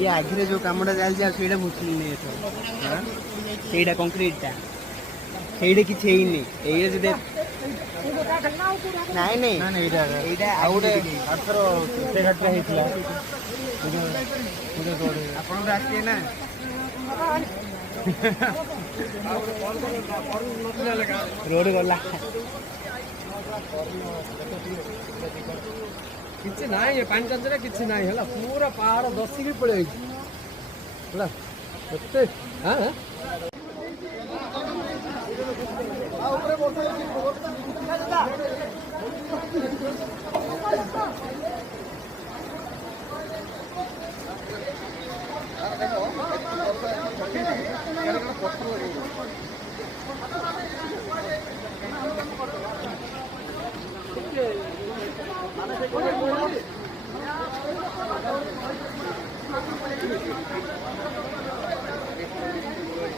ये आगे जो कमटा चलता से मुस्लिम नहीं कंक्रीटा से किसी नहीं नहीं आप आसते ना रोड गला किसी ना ये पानी चलते किसी ना है पूरा पहाड़ दसी भी पड़े हाँ हाँ